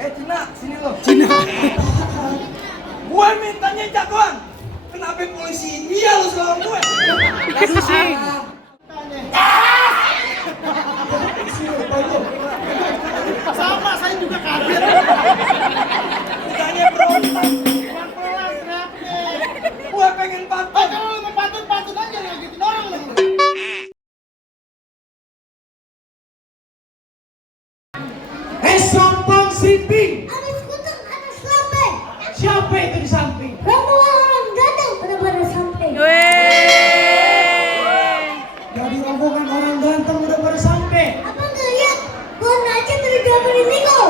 Cina, sini lo. Cina. Gue mintanya jagoan. Kenapa polisi India lo selawan gue? Pusing. Sama, saya juga kaget. Mintanya berontak. Pelan-pelan teriaknya. Gue pengen pantun. Kalau lu mau pantun aja ngagetin orang lu. Sampang Siping. Ada skuter, ada selampe. Siapa itu di samping? Rombongan orang ganteng pada sampai. Jadi rombongan orang ganteng udah pada sampai. Apa nggak lihat? Bon aja menuju Miko.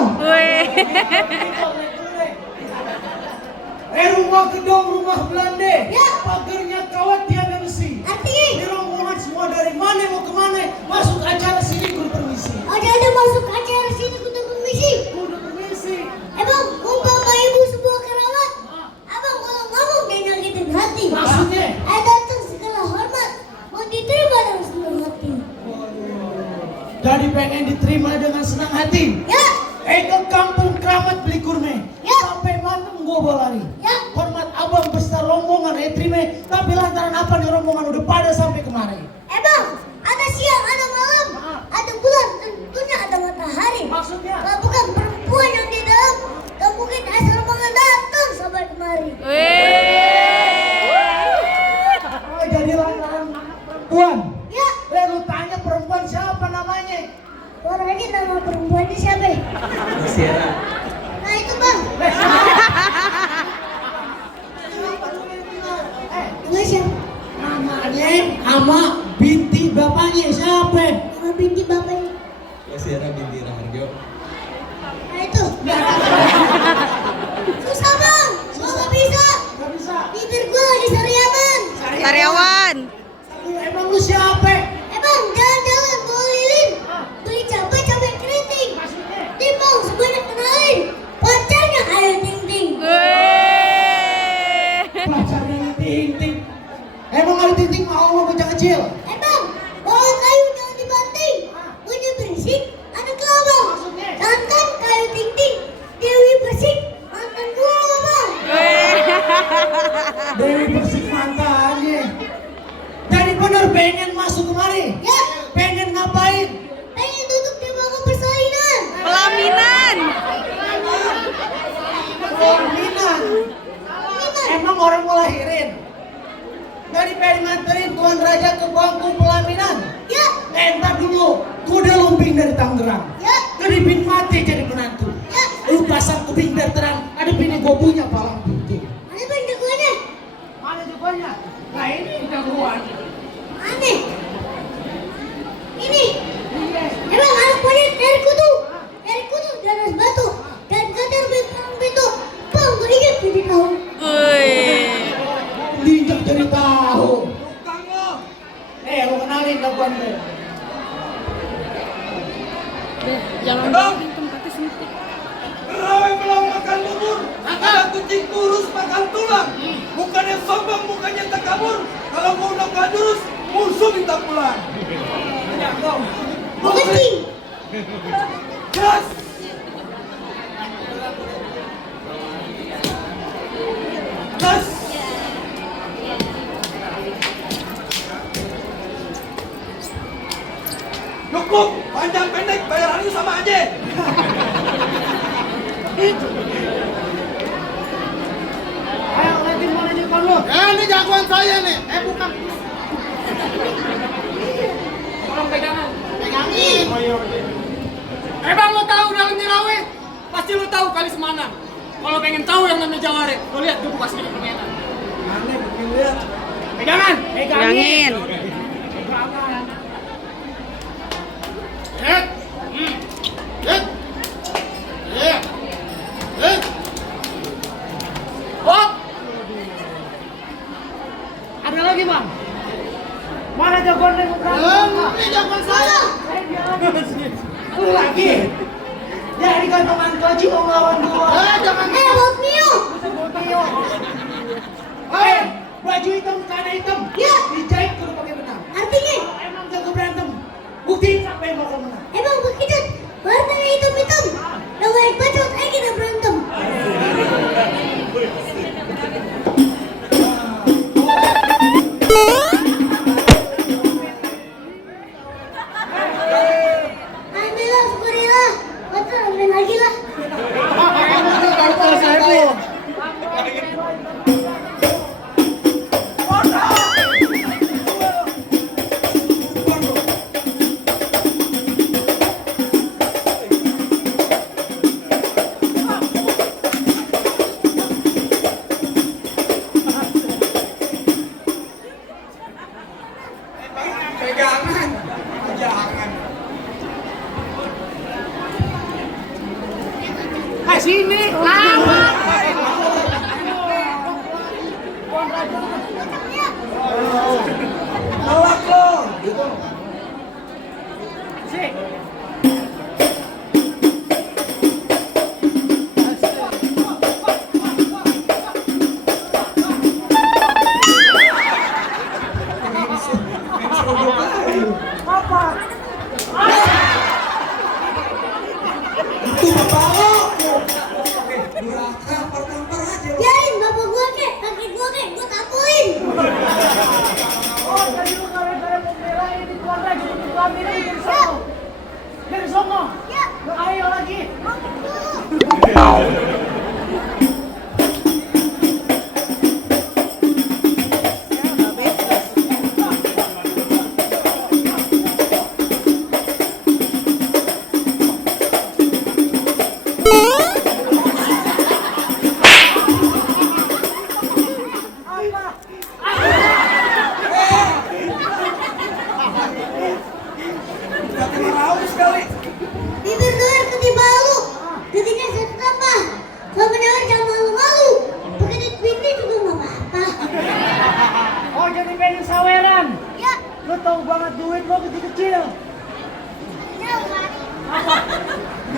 Rumah gedung rumah Belanda. Ya. Pagarnya kawat tiada besi. Artinya, Ini rombongan semua dari mana mau kemana? Masuk acara sini kudu permisi. ada masuk acara sini kutu permisi. Kudu permisi. Emang umpama ibu sebuah keramat, abang kalau ngomong dia nyakitin hati. Maksudnya? Datang segala hormat, mau diterima dengan senang hati. Jadi pengen diterima dengan senang hati. Ya, Ke kampung keramat beli kurme. Ya. Sampai malam gua bawa lari. ya, Hormat abang beserta rombongan terima. Tapi lantaran apa nih rombongan udah pada sampai kemari? emang ada siang, ada malam, ada bulan, tentunya ada matahari. Maksudnya? Kalau bukan perempuan yang di dalam, gak mungkin asal rombongan datang sampai kemari. Oh, jadi lantaran perempuan. Ya, Lu tanya perempuan siapa namanya? orangnya nama perempuannya siapa? Sierra. Nah itu bang. Nama siapa? Namanya sama binti bapaknya siapa? Nama binti bapaknya. Sierra binti Raharjo. Nah itu. Susah bang, gua gak bisa. Gak bisa. Bibir gua lagi sariawan. Karyawan. Emang lu siapa? Bang, jalan-jalan bawa lilin. Beli cabai keriting. Timbang sebanyak kenalin. Pacarnya Ayu Ting Ting. Pacarnya Ting-Ting. Emang Ayu Ting-Ting mau sama bocah kecil? Bang, bawa kayu jangan dibanting. Bunyi berisik, ada kelabang. Jangan kayu Ting Ting. Dewi bersik, mantan gua bang. Dewi Persik mantannya. Jadi bener pengen masuk kemari? Ya, Pengen ngapain? pengen duduk di bangku persalinan. Pelaminan. Pelaminan. Emang orang mau lahirin? Dari pengen nganterin Tuan Raja ke bangku pelaminan? Ya, Entar dulu, kuda lumping dari Tangerang. ya, Kedipin mati jadi menantu. ya. Lu pasang kuping biar terang, ada bini gobunya palang pintu. Mana bang jagoannya? Mana jagoannya? Nah ini jagoan. Aneh. Ini. Emang anak monyet dari kutu di atas batu dan kader perang pintu. Bang, berikan jadi tahu. Diinjak jadi tahu. Tukang lo. Lu kenalin jagoan lu. Jangan Bang. bikin tempatnya sempit. Terawih belum makan bubur. Ada kucing kurus makan tulang. Bukannya sombong, bukannya takabur. Kalau mau udah gak jurus, musuh minta pulang. Kencing. Gas. Gas. Cukup, panjang pendek bayarannya sama aja. Ayo liatin mana jagoan lu. Ini jagoan saya nih. Bukan. Orang pegangan. Pegangin. Bang lo tahu dalamnya rawe? Pasti lo tahu kali semana. Kalau pengen tahu yang namanya Jaware, lo lihat gue buka sedikit permainan. Aneh bikin lihat. Pegangan. Bilangin. Hit. Hit. Iya. Hit. Hop. Ada lagi bang. Mana jagoan lu? Ini jagoan saya. Lu lagi. Jadi gantungan gaji mau ngelawan gua. Jangan. Bos Mio. Baju hitam, celana hitam. Ya. Dijahit kudu pakai benang. Artinya, Emang jago berantem. Buktiin siapa yang bakal menang. emang begitu. Warnanya hitam-hitam. Yang baik bacot, kita Sini, lawan. Nolak lo. Gitu. Sik. Apa? Itu bapak lo. Durhaka, tampar aja lo. Biarin bapak gua kek, kakek gua kek, gua tampulin. Oh, jadi lu gara-gara mau belain di keluarga jadi diambilin dari sono. Dari sono. Ya, Lu ayo lagi. makan dulu. Udah kena raus kali. Bibir doer ketiba lu. Ketika saya tambah, sama doer jangan malu-malu. Pakai duit bini juga nggak apa-apa. Oh, jadi pengen saweran. Ya, Lu tahu banget duit lo kecil-kecil. ya, mari.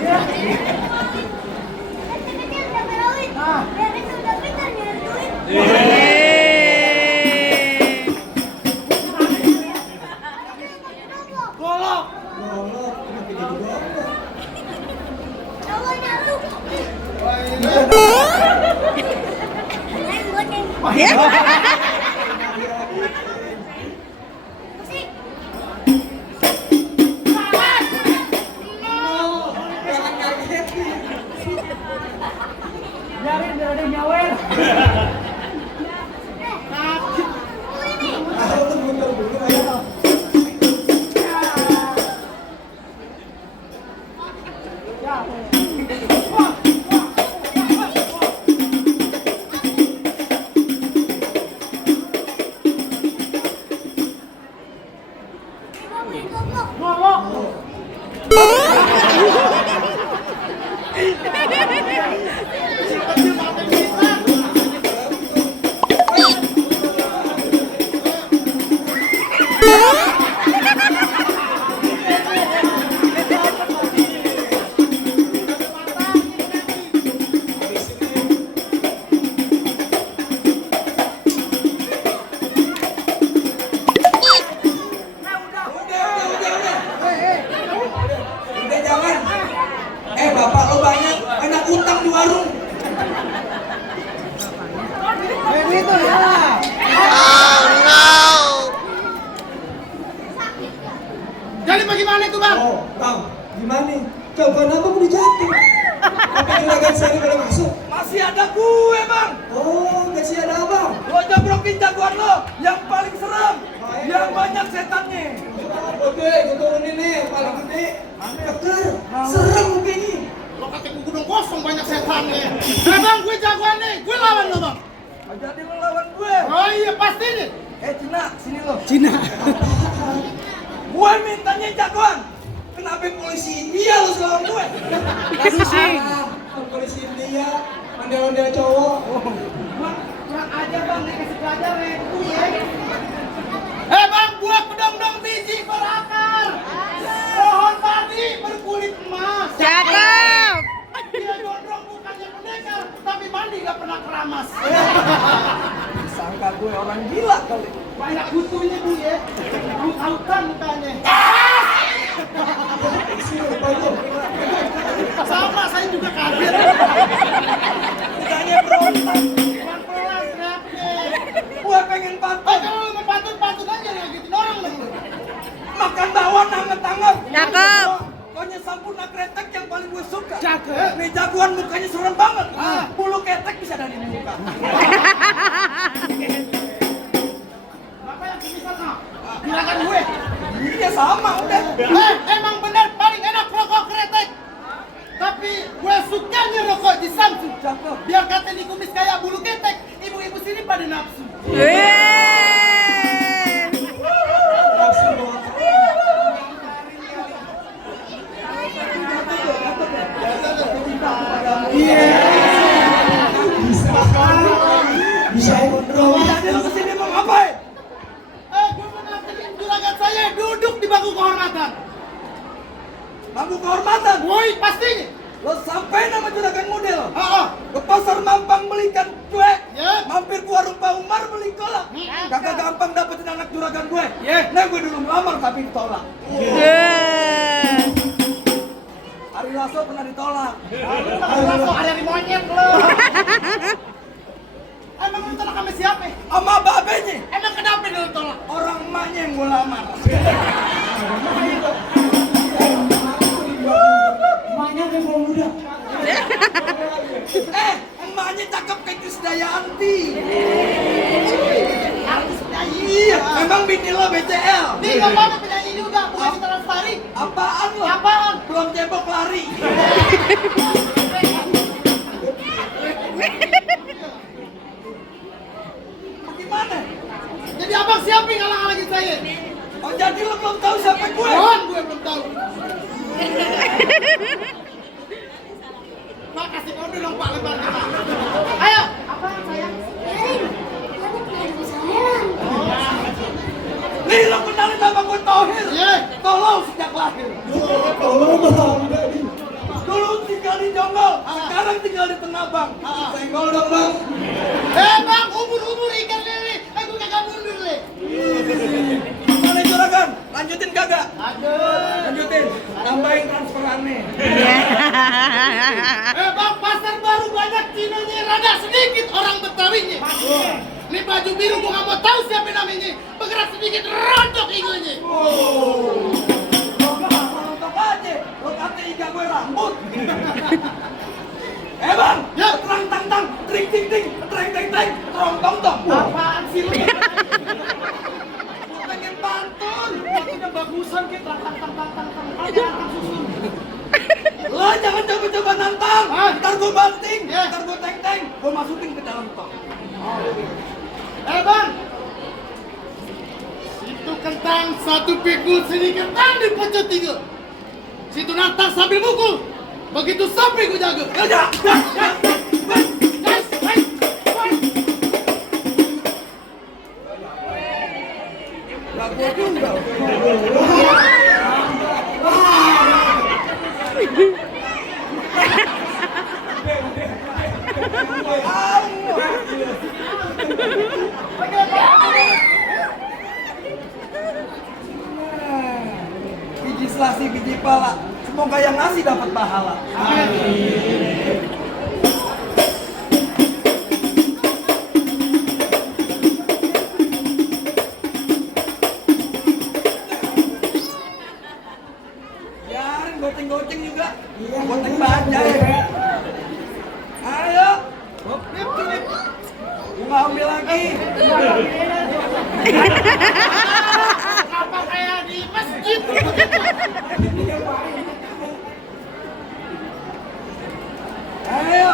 Iya. Kecil-kecil udah berawin. Ah. Biar itu udah pintar nyari duit. Golok. Golok, kenapa jadi golok? Cowoknya lu. Yang goceng. Musik. Jangan kagetin. Biarin biar ada yang nyawer. Ini. Ayo tuh mundur dulu ayo. Ya. Goblok. Golok. Udah jangan. Bapak lo banyak utang di warung. Begitu ya. Jadi bagaimana itu bang? Oh, Bang, gimana? Jawaban abang udah jatuh. Apa juragan saya boleh masuk? Masih ada gue, Bang. Oh, masih ada abang. Lo jabrokin jagoan lo yang paling serem, yang banyak setannya. Oke, gue turunin nih, paling gede. Tegar, serem begini. Lo kata gue gudang kosong banyak setannya. Nah bang, gue jagoan nih, gue lawan lo bang. Jadi lo lawan gue. Oh iya pasti nih. Cina, sini lo. Cina. Gue mintanya jagoan. Kenapa polisi India lo lawan gue? Pusing. Polisi India, ondel-ondel cowok. Kurang aja bang, nih kasih pelajar nih. Bang, buah pedong-dong biji berakar. Pohon padi berkulit emas. Cakep. Dia gondrong bukannya pendekar, tapi mandi gak pernah keramas. Sangka gue orang gila kali. Banyak butuhnya bu ya. Lu tahu kan mukanya. Sini lupa lo. Sama, saya juga kaget. Ditanya berontak. Pelan-pelan teriaknya. Gue pengen pantun. Kalau lu mau pantun aja ngagetin orang dong lu. Makan bawang anget-anget. Cakep. Pokoknya sampurna kretek yang paling gue suka. Cakep. Nih jagoan mukanya serem banget. Bulu ketek bisa dari muka. Apa yang semisal kah? Gerakan gue. Iya sama udah. Emang benar paling enak rokok kretek. Tapi gue sukanya rokok di Samsung. Cakep. Biar kata di kumis kayak bulu ketek, ibu-ibu sini pada nafsu. Iya Bisa kontrol. Jadi lo kesini mau ngapain? Gue mengantarin juragan saya duduk di bangku kehormatan. Bangku kehormatan. Woi, pastinya. Lo sampai nama juragan model. Oh. Ke pasar Mampang beli ikan cuek. Ya. Mampir ke warung Pak Umar beli kolak. Kagak gampang dapetin anak juragan gue. Nah gue dulu melamar tapi ditolak. Ari Lasso pernah ditolak. Ada di monyet lo. Emang lu tolak sama siapa? Sama babenya. Emang kenapa lu tolak? Orang emaknya yang gue lamar. Emaknya kayak bawang muda. Emaknya cakep kayak Krisdayanti. Artis penyanyi. Iya, emang bini lo BCL. Nih, gak apa-apa penyanyi juga, bukan Citra Lestari. Apaan lo? Apaan? Belum cebok lari. Gimana? Jadi abang siapa yang ngalang-ngalangin saya? Oh jadi lo belum tahu siapa gue? Gue belum tahu. Pak, kasih kode dong Pak, lebar kita. Ayo, apaan sayang? Biarin, kamu kenapa bisa heran? Nih lo kenalin nama gue Tohir. Iya. Tolong sejak lahir. Dulu tinggal di Jonggol, sekarang tinggal di Tenabang. Senggol dong bang. Bang, umur ikan lele. Gue kagak mundur le. Mana juragan? Lanjutin kagak? Aduh. Lanjutin. Tambahin transferannya. Bang, pasar baru banyak Cinonya, rada sedikit orang Betawinya. Ini baju biru gua gak mau tahu siapa namanya. Bergerak sedikit rontok igonya. Rontok aja. Lo kata iga gue rambut. Bang, Ya. terang tang tang, tring ting ting, treng teng teng, trong tong tong. Apaan sih lu? Gua pengen pantun. Udah bagusan kayak tang susun. Lo jangan coba-coba nantang. Hah? Ntar gue banting, Ya. ntar gue teng teng, gue masukin ke dalam tong. Bang, situ kentang satu pikul, sini kentang di pojok tiga. Situ nantang sambil mukul, begitu sampai gue jaga. Ya, ya. Lah gue juga. Biji selasi, biji pala. Semoga yang ngasih dapat pahala. Biarin goceng-goceng juga. Goceng bajai. Ayo. Gua ambil lagi. Apa kayak di masjid? Ayo.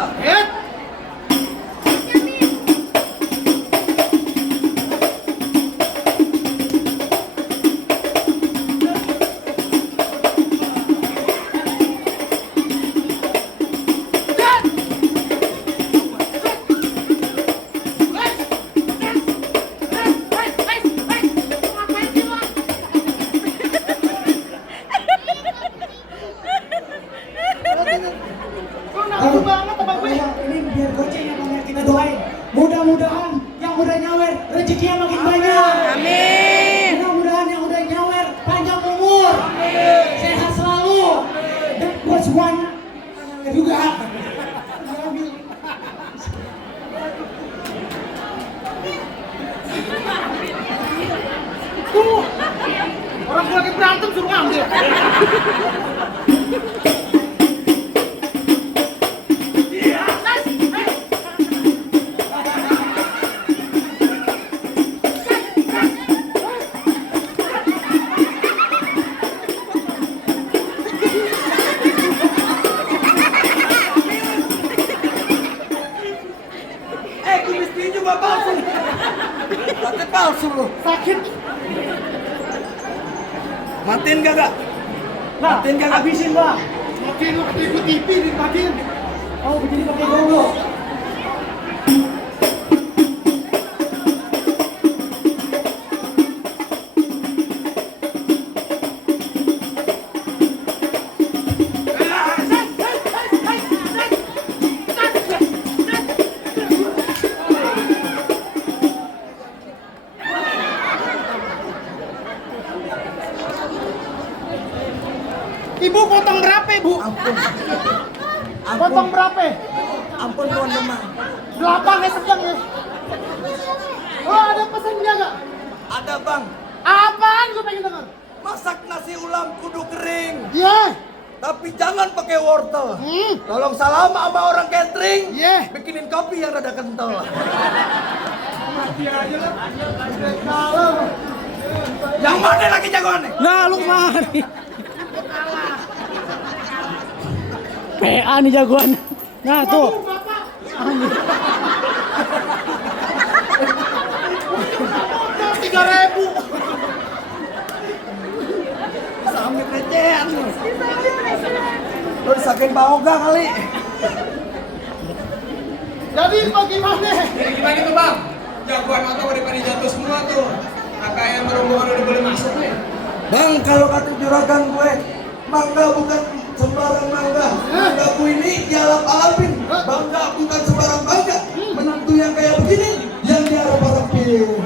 Kok nafsu banget abang gue? Ini biar goceng ya Bang, ya, kita doain. Mudah-mudahan yang udah nyawer rezekinya makin banyak. Amin. Mudah-mudahan yang udah nyawer panjang umur. Sehat selalu. Dan buat semuanya juga. Tuh, orang gue lagi berantem suruh ngambil. Kumis tinju gak palsu. Tapi palsu lu. Sakit. Matiin kagak? Matiin kagak? Habisin Bang. Matiin lu kata ikut TV dimatiin. Oh begini pakai gonggo. apa? Ampun tuan Demang. 8 sedang ya. Oh, ada pesannya gak? Ada bang. Apaan gue pengen denger? Masak nasi ulam kudu kering. Iya. Tapi jangan pakai wortel. Tolong salam sama orang catering. Iya. Bikinin kopi yang rada kental. Mati aja lah. Kalau Yang mana lagi jagoannya? Nah, lu kemana? PA nih jagoan. Nah, tuh. Bapak. Motor 3.000. Sampai recehan. Lu disaking baoga kali. Jadi bagaimana? Jadi gimana tuh bang? Jagoan atau udah pada jatuh semua tuh. AKM rombongan udah boleh masuk nih. Bang, kalau kata juragan gue, mangga bukan sembarang mangga. Manggaku ini dialap-alapin. Bangga bukan sembarang bangga. Menantu yang kayak begini, yang diharap-harapin.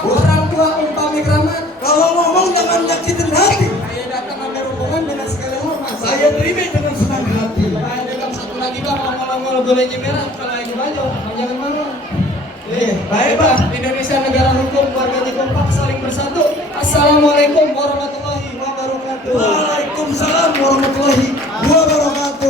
Orang tua umpami keramat. Kalau ngomong jangan nyakitin hati. Saya datang ambil rombongan dengan segala hormat. Saya terima dengan senang hati. Saya dagang satu lagi bang, ngomong-ngomong bolehnya merah, kalau lagi banyak, jangan marah. Baik bang. Indonesia negara hukum, warganya kompak, saling bersatu. Assalamualaikum warahmatullahi wabarakatuh. Waalaikumsalam warahmatullahi wabarakatuh.